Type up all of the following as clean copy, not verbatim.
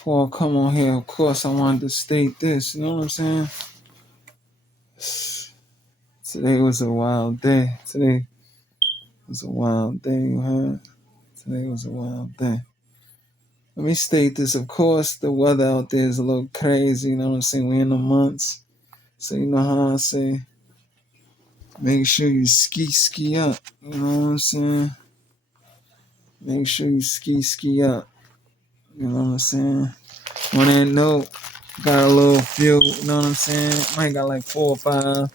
Before I come on here, of course, I wanted to state this. You know what I'm saying? Today was a wild day. Today was a wild day, you heard? Today was a wild day. Let me state this. Of course, the weather out there is a little crazy. You know what I'm saying? We in the months. So, you know how I say, make sure you ski up. You know what I'm saying? Make sure you ski up. You know what I'm saying? On that note, got a little few, you know what I'm saying? Might got like 4 or 5.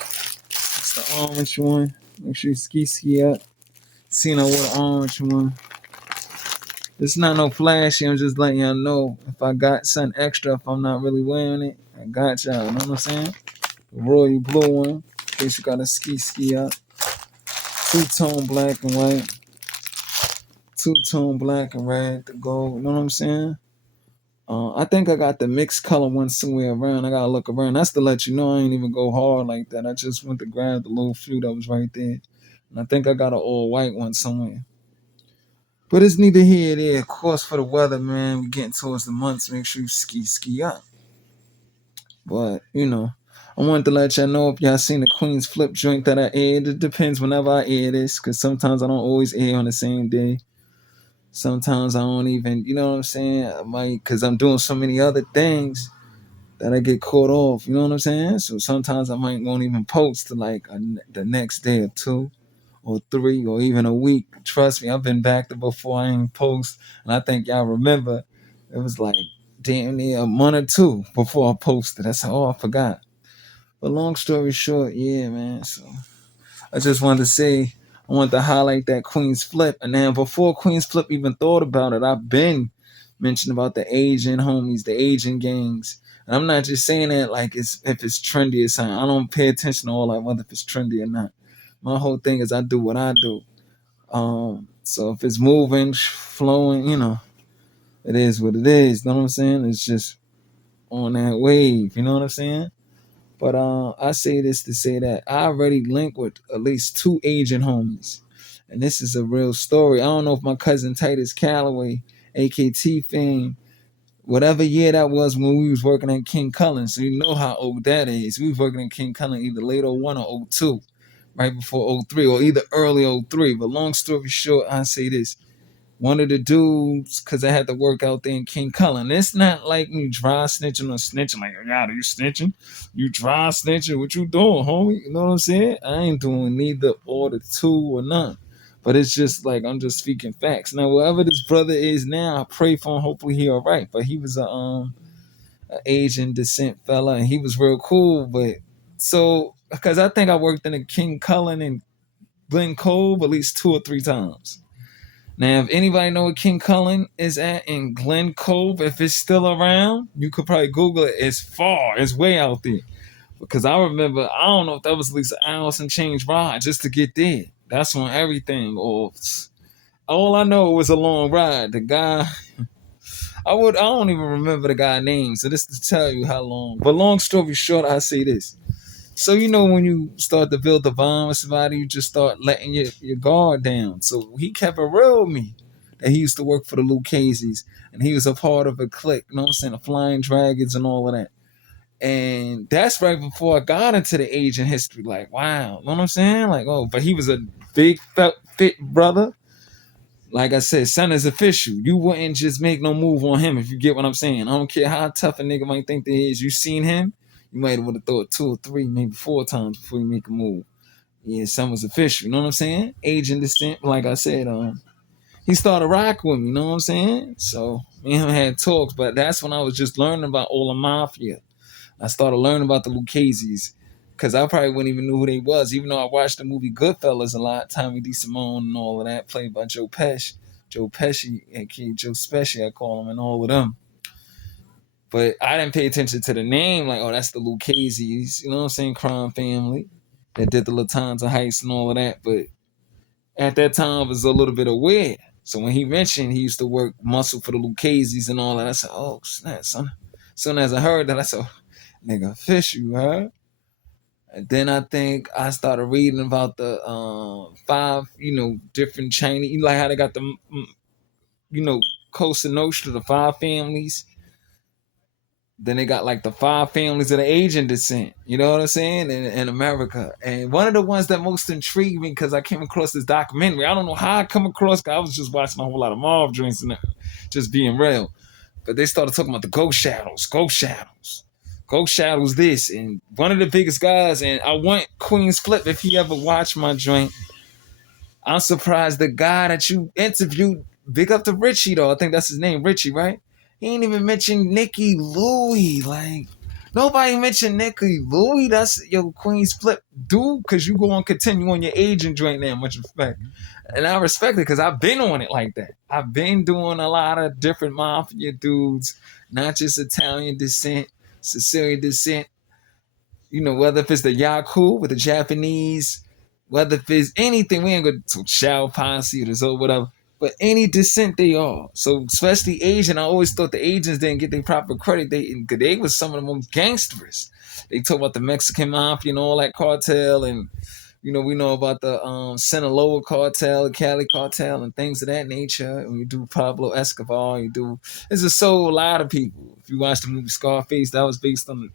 It's the orange one. Make sure you ski up. Cena with the orange one. It's not no flashy. I'm just letting y'all know if I got something extra, if I'm not really wearing it, I got y'all. You know what I'm saying? The royal blue one. In case you got to ski up. Two-tone black and white. Two-tone black and red. The gold. You know what I'm saying? I think I got the mixed color one somewhere around. I gotta look around. That's to let you know I ain't even go hard like that. I just went to grab the little few that was right there. And I think I got an all white one somewhere. But it's neither here nor there. Of course, for the weather, man, we getting towards the months. Make sure you ski up. But, you know, I wanted to let y'all know if y'all seen the Queen's Flip joint that I aired. It depends whenever I air this, because sometimes I don't always air on the same day. Sometimes I don't even, you know what I'm saying? I might, because I'm doing so many other things that I get caught off, you know what I'm saying? So sometimes I might won't even post to like the next day or 2 or 3 or even a week. Trust me, I've been back there before I ain't post, and I think y'all remember it was like damn near a month or 2 before I posted. That's how I forgot. But long story short, yeah, man. So I just wanted to say I wanted to highlight that Queen's Flip, and then before Queen's Flip even thought about it, I've been mentioning about the Asian homies, the Asian gangs. And I'm not just saying that like it's if it's trendy or something. I don't pay attention to all that whether if it's trendy or not. My whole thing is I do what I do. So if it's moving, flowing, you know, it is what it is. You know what I'm saying? It's just on that wave. You know what I'm saying? But I say this to say that I already linked with at least 2 Asian homies. And this is a real story. I don't know if my cousin Titus Calloway, AKT fame, whatever year that was when we was working at King Cullen. So you know how old that is. We was working at King Cullen either late 01 or 02, right before 03, or either early 03. But long story short, I say this. One of the dudes, because I had to work out there in King Cullen. It's not like you dry snitching or snitching. Like, yeah, you snitching? You dry snitching? What you doing, homie? You know what I'm saying? I ain't doing neither or the 2 or none. But it's just like I'm just speaking facts. Now, wherever this brother is now, I pray for him. Hopefully he all right. But he was a Asian descent fella, and he was real cool. But so because I think I worked in a King Cullen and Glen Cove at least 2 or 3 times. Now, if anybody know where King Cullen is at in Glen Cove, if it's still around, you could probably Google it. It's far. It's way out there. Because I remember, I don't know if that was at least an hour and change ride just to get there. That's on everything. Or all I know was a long ride. The guy, I don't even remember the guy's name. So this to tell you how long. But long story short, I say this. So you know when you start to build a bond with somebody, you just start letting your guard down. So he kept it real with me. That he used to work for the Lucchese's and he was a part of a clique, you know what I'm saying, the Flying Dragons and all of that. And that's right before I got into the Asian history. Like, wow, you know what I'm saying? Like, oh, but he was a big fit brother. Like I said, son is official. You wouldn't just make no move on him if you get what I'm saying. I don't care how tough a nigga might think that is. You seen him, you might have would have thought 2 or 3, maybe 4 times before you make a move. Yeah, son was official. You know what I'm saying? Asian descent, like I said, he started rocking with me. You know what I'm saying? So me and him had talks, but that's when I was just learning about all the mafia. I started learning about the Lucchese's because I probably wouldn't even know who they was, even though I watched the movie Goodfellas a lot, Tommy D. Simone and all of that, played by Joe Pesci. Joe Pesci, aka Joe Pesci, I call him, and all of them. But I didn't pay attention to the name, like, oh, that's the Lucchese's, you know what I'm saying, crime family that did the Latanza heist and all of that. But at that time, I was a little bit aware. So when he mentioned he used to work muscle for the Lucchese's and all that, I said, oh, snap, son. As soon as I heard that, I said, nigga, fish you, huh? And then I think I started reading about the 5, different Chinese, like how they got the, Cosa Nostra, the five families. Then they got like the five families of the Asian descent. You know what I'm saying? In America. And one of the ones that most intrigued me because I came across this documentary. I don't know how I come across. Cause I was just watching a whole lot of Marv drinks and just being real. But they started talking about the ghost shadows, ghost shadows. Ghost shadows this. And one of the biggest guys, and I want Queen's Flip, if he ever watched my joint, I'm surprised the guy that you interviewed, big up to Richie though. I think that's his name, Richie, right? He ain't even mentioned Nikki Louie. Like, nobody mentioned Nikki Louie. That's your Queen's Flip dude, because you go on continue on your agent joint now, much respect. And I respect it because I've been on it like that. I've been doing a lot of different mafia dudes, not just Italian descent, Sicilian descent, whether if it's the Yaku with the Japanese, whether if it's anything, we ain't going to Shao Posse or so whatever, but any descent they are. So especially Asian, I always thought the Asians didn't get their proper credit. They was some of the most gangsters. They talk about the Mexican mafia and all that cartel, and we know about the Sinaloa cartel, Cali cartel, and things of that nature. And you do Pablo Escobar, there's a lot of people. If you watch the movie Scarface, that was based on